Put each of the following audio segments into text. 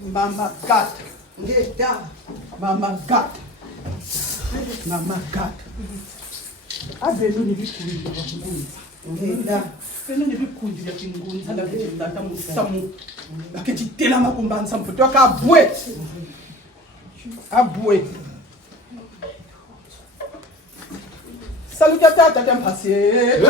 Mama God. Mama God. Mama God. Avelo nibikundi wakungunza. Velo nibikundi yakingunza la kitata musamu. La kitela makumbanza mputo akabwe. Abwe. Salut à tata qui a passé.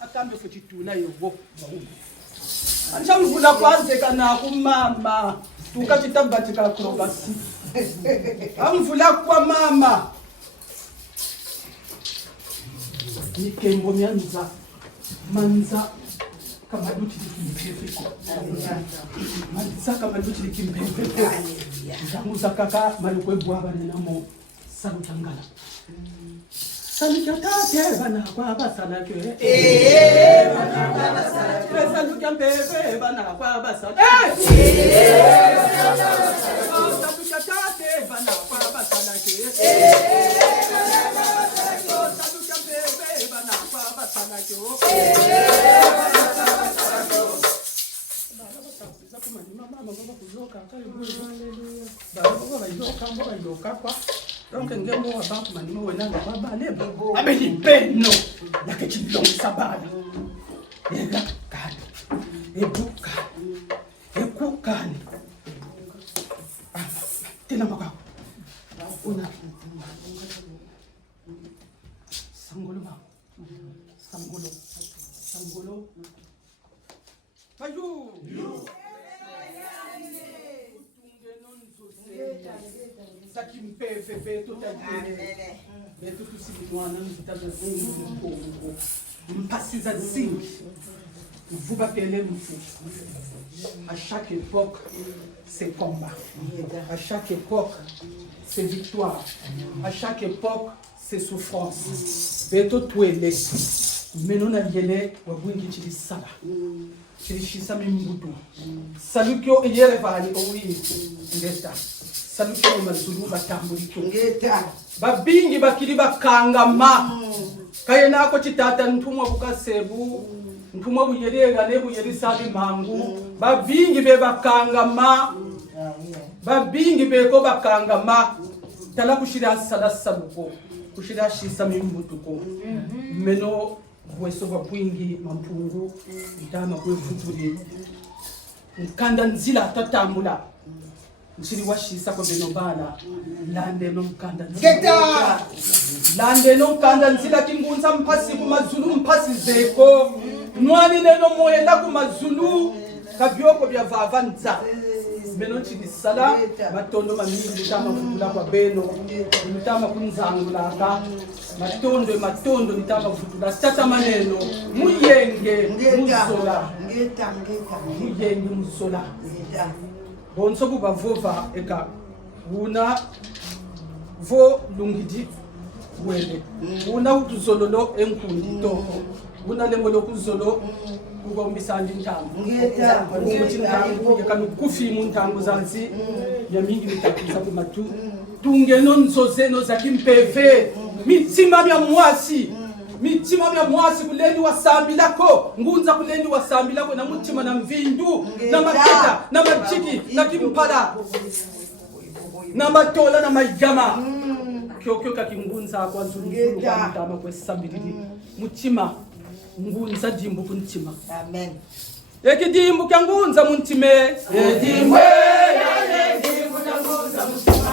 Akambe kujitula yobo. Anchamvula kwanze kana kumama. Tukachitambati ka krobasi. Amvula kwa mama. Nikembo myanza. Manza kama duti likimpefeko. Manza kama duti likimpefeko. Ndamuza kaka malukwe bwaba nenamo salutangala. Salutate bana kwa basalake bana kwa basalake salutate bana kwa basalake salutate bana kwa basalake salutate bana kwa basalake donc ngemo wa bantu manimo wena baba lebo abeli peno yake chilong sabala ega kani ebuka ekukani tena makao una sangolo ba sangolo bayu Sakimpefe totadile. Beto kusimuana mtazazini mpongo. Mpasiza zingi. Vous battez à chaque époque, c'est combat. À chaque époque, c'est victoire. À chaque époque, c'est souffrance. Beto tuele. Menona yele wabungi chili saba. Chili shisa mimbudu. Salukyo yere vali owi. Ndeta. Salukyo mazulu batambuliko. Ndeta. Babingi bakiri bakangama. Kaye nako chitata ntumwa bukasebu. Ntumwa buyerega ne buyeri sabi mangu. Babingi be bakangama. Babingi be ko bakangama. Tala kushira salasa buko. Kushira shisa mimbutuko. Meno bweso bwingi mampungu. Ndama kwe futuri. Nkanda nzila tatambula. Nchiri washisa kwa benobala. Lande no mkanda nzila. Lande no mkanda nzila kingunza mpasi kumazulu mpasi zeko. Nwani neno moenda kumazulu. Kabyoko bya vavanza. Meno chidi sala. Matondo mamini nitama kutula kwa beno. Nitama kunzangulaka. Matondo nitama kutula. Sata maneno. Muyenge musola. Muyenge musola. Bonso buba vova eka una vo lungidi wele una utuzololo enkundi to una lemolo kuzolo kuba umbisandi ntambo ngeta yakanu kufi muntambo zanzi ya mingi nitakiza kumatu tungeno nzozeno zakimpeve mitima bya mwasi mitima bya mwasi kuleni wasambilako ngunza kuleni wasambilako na mutima na mvindu na maketa na majiki na kimpala na matola na majama kyokyo kakingunza kwa nzuru kwa mtama kwa sambirili mutima ngunza dimbu kuntima. Amen. Eki dimbu kangunza muntime. Edimwe ya dimbu kangunza muntima.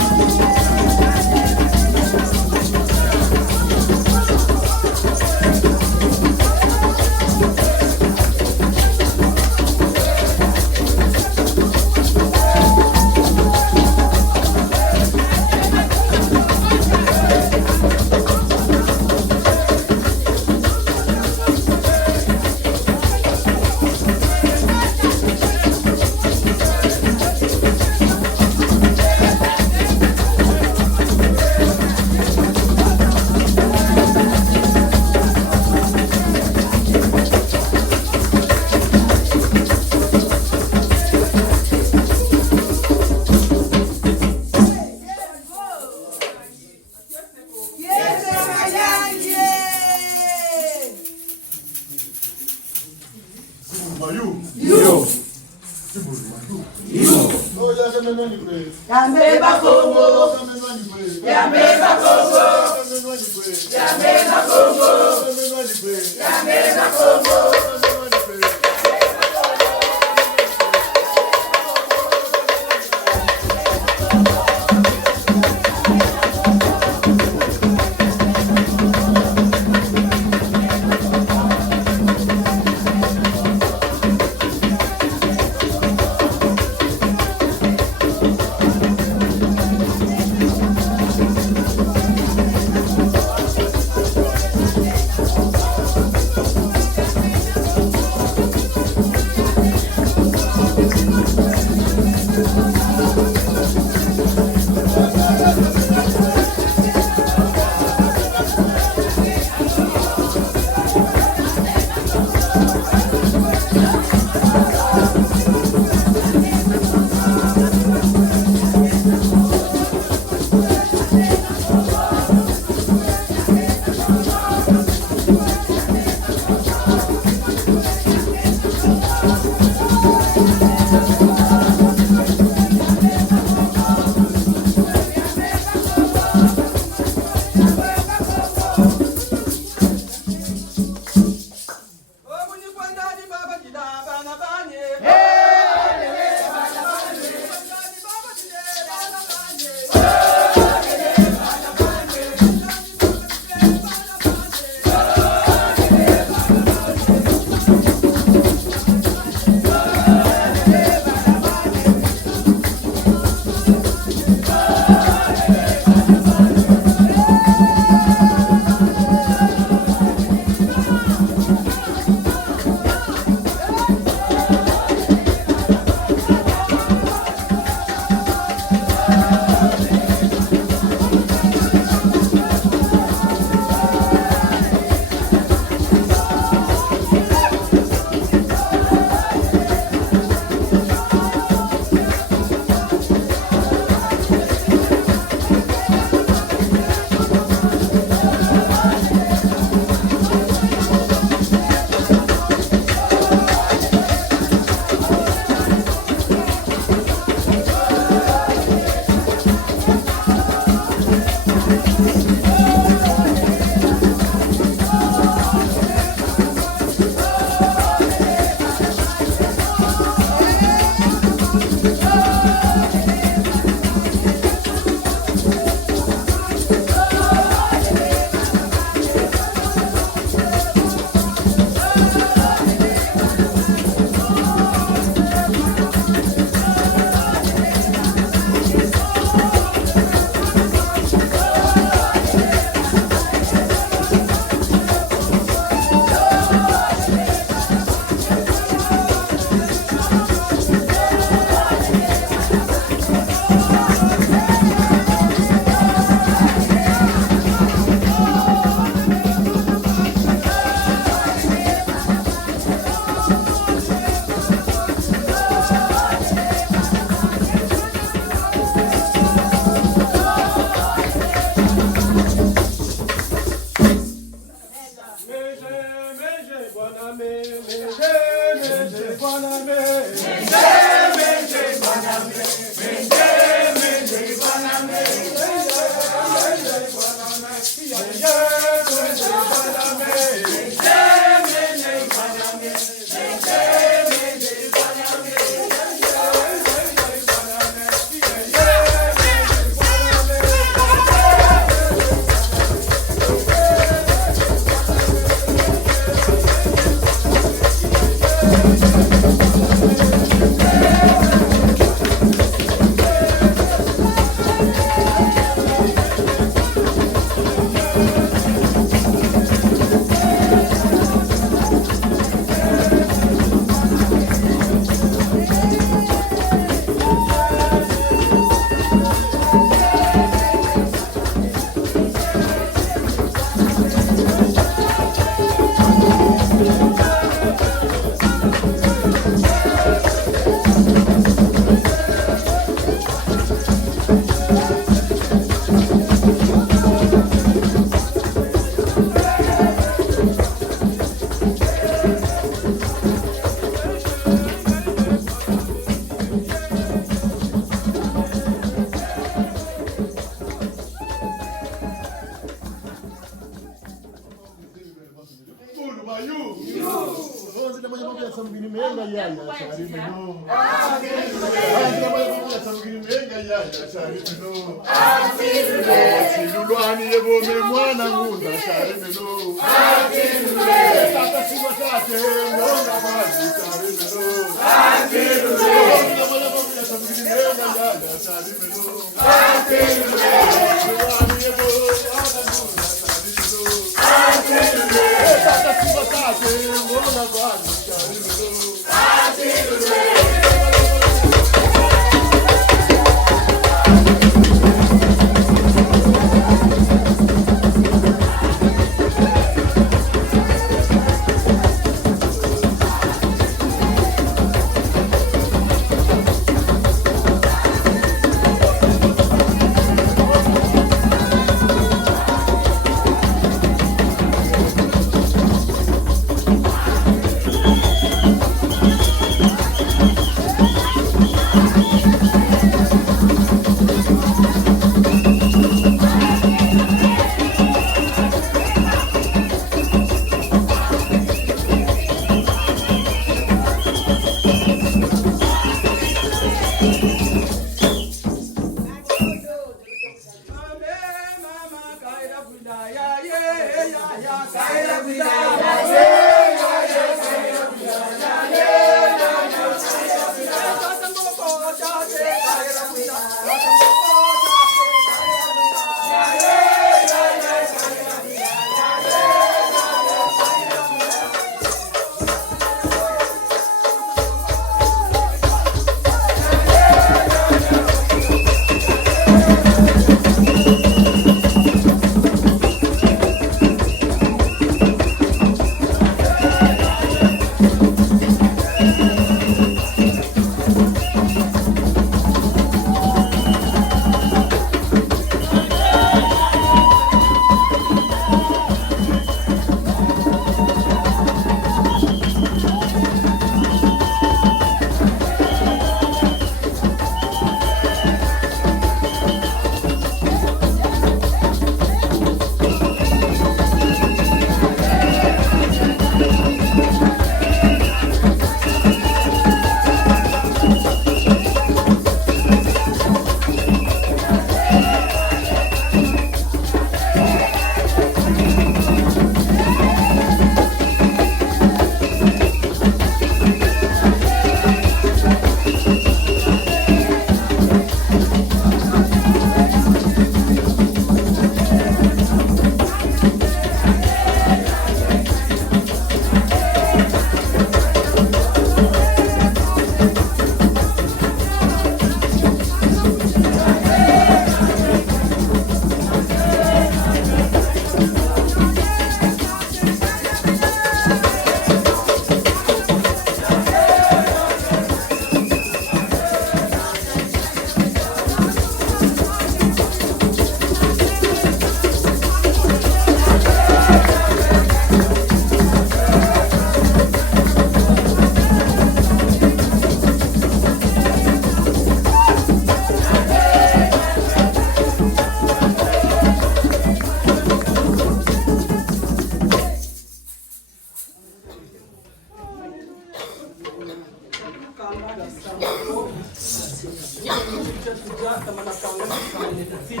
samana kanga samane tati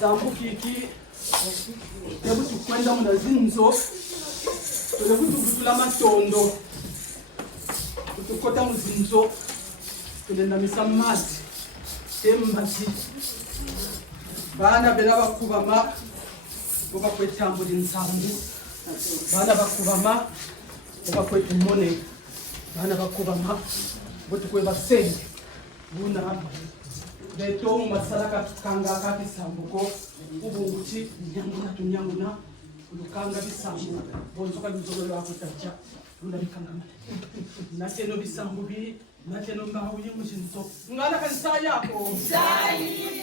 sambu kiki debu tukwenda munazinzo debu tukutula matondo tukota muzinzo tulenda misamati tembati bana bela bakubama boba kwetambula insambu bana bakubama boba kwetumone bana bakubama botukwe basenge buna beto masala kanga kakisambuko ubunguti nyanguna ulukanga bisambu bonzoka bizolo lwakutacha buna bikanga nateno bisambu bi nateno mbahuye muzinzo ngana kanisa yako sai